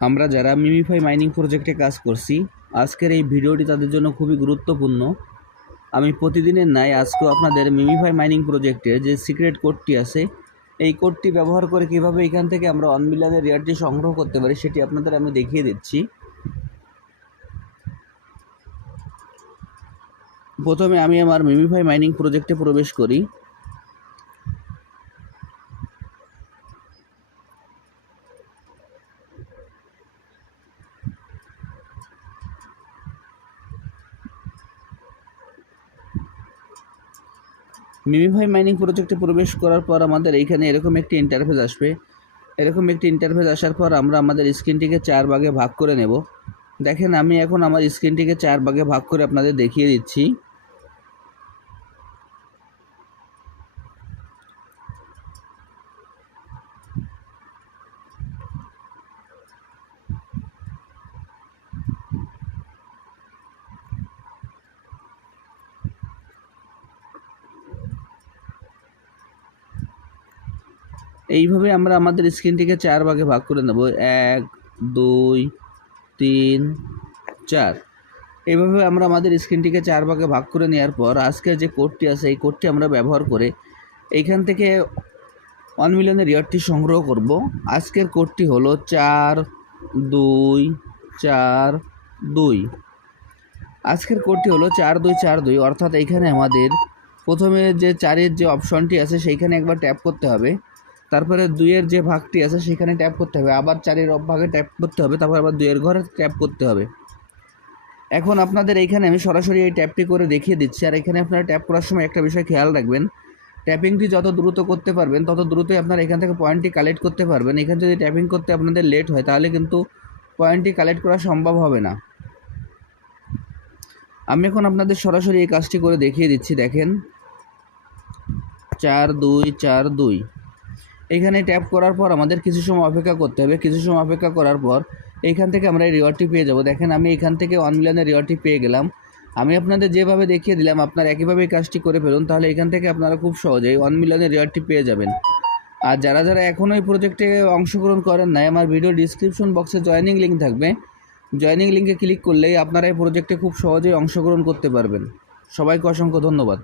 আমরা যারা MemeFi mining প্রজেক্টে কাজ করছি, আজকের এই ভিডিওটি তাদের জন্য খুবই গুরুত্বপূর্ণ। আমি প্রতিদিনের ন্যায় আজকেও আপনাদের মিমিফাই মাইনিং প্রজেক্টের যে সিক্রেট কোডটি আছে, এই কোডটি ব্যবহার করে কীভাবে এখান থেকে আমরা মিলিয়নের রিয়ারটি সংগ্রহ করতে পারি সেটি আপনাদের আমি দেখিয়ে দিচ্ছি। প্রথমে আমি আমার মিমিফাই মাইনিং প্রজেক্টে প্রবেশ করি। মিমিফাই মাইনিং প্রজেক্টে প্রবেশ করার পর আমাদের এইখানে এরকম একটি ইন্টারফেস আসবে। এরকম একটি ইন্টারফেস আসার পর আমরা আমাদের স্ক্রিনটিকে চার ভাগে ভাগ করে নেব। দেখেন, আমি এখন আমার স্ক্রিনটিকে চার ভাগে ভাগ করে আপনাদের দেখিয়ে দিচ্ছি। এইভাবে আমরা আমাদের স্ক্রিনটিকে চার ভাগে ভাগ করে নেব। এক, দুই, তিন, চার। এইভাবে আমরা আমাদের স্ক্রিনটিকে চার ভাগে ভাগ করে নেওয়ার পর আজকের যে কোডটি আছে, এই কোডটি আমরা ব্যবহার করে এইখান থেকে ওয়ান মিলিয়নের রিয়ারটি সংগ্রহ করব। আজকের কোডটি হলো চার, দুই চার, দুই। আজকের কোডটি হলো চার, দুই চার, দুই। অর্থাৎ এইখানে আমাদের প্রথমে যে চারের যে অপশনটি আছে, সেইখানে একবার ট্যাপ করতে হবে। তারপরে দুইয়ের যে ভাগটি আছে, সেখানে ট্যাপ করতে হবে। আবার চারের ভাগে ট্যাপ করতে হবে, তারপর আবার দুইয়ের ঘরে ট্যাপ করতে হবে। এখন আপনাদের এইখানে আমি সরাসরি এই ট্যাপটি করে দেখিয়ে দিচ্ছি। আর এখানে আপনারা ট্যাপ করার সময় একটা বিষয় খেয়াল রাখবেন। ট্যাপিংটি যত দ্রুত করতে পারবেন, তত দ্রুতই আপনারা এখান থেকে পয়েন্টটি কালেক্ট করতে পারবেন। এখানে যদি ট্যাপিং করতে আপনাদের লেট হয়, তাহলে কিন্তু পয়েন্টটি কালেক্ট করা সম্ভব হবে না। আমি এখন আপনাদের সরাসরি এই কাজটি করে দেখিয়ে দিচ্ছি, দেখেন। চার দুই চার দুই। এখানে ট্যাপ করার পর আমাদের কিছু সময় অপেক্ষা করতে হবে। কিছু সময় অপেক্ষা করার পর এইখান থেকে আমরা এই রিওয়ার্ডটি পেয়ে যাব। দেখেন, আমি এখান থেকে ওয়ান মিলিয়নের রিওয়ার্ডটি পেয়ে গেলাম। আমি আপনাদের যেভাবে দেখিয়ে দিলাম, আপনারা একইভাবে এই কাজটি করে ফেলুন, তাহলে এখান থেকে আপনারা খুব সহজেই ওয়ান মিলিয়নের রিওয়ার্ডটি পেয়ে যাবেন। আর যারা যারা এখনও এই প্রজেক্টে অংশগ্রহণ করেন নাই, আমার ভিডিও ডিসক্রিপশন বক্সে জয়েনিং লিঙ্ক থাকবে। জয়েনিং লিঙ্কে ক্লিক করলেই আপনারা এই প্রজেক্টে খুব সহজেই অংশগ্রহণ করতে পারবেন। সবাইকে অসংখ্য ধন্যবাদ।